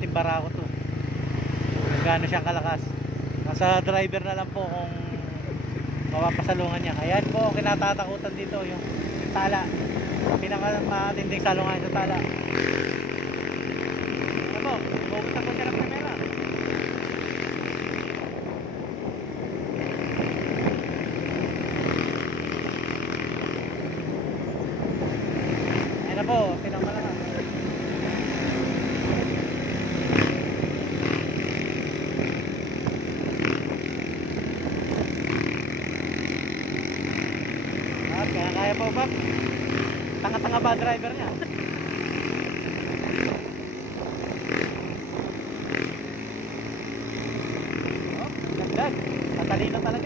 timbara ko to. Kung gaano siyang kalakas. Nasa driver na lang po kung mapapasalungan niya. Ayan po, kinatatakutan dito yung tala. Pinakamatinding salungan sa tala. Ano po, pupunta po siya ng primera. Ayan na po, pinakamalakas. Kaya po ba? Tanga-tanga ba driver niya? Oh, ganda. Tatalino talaga.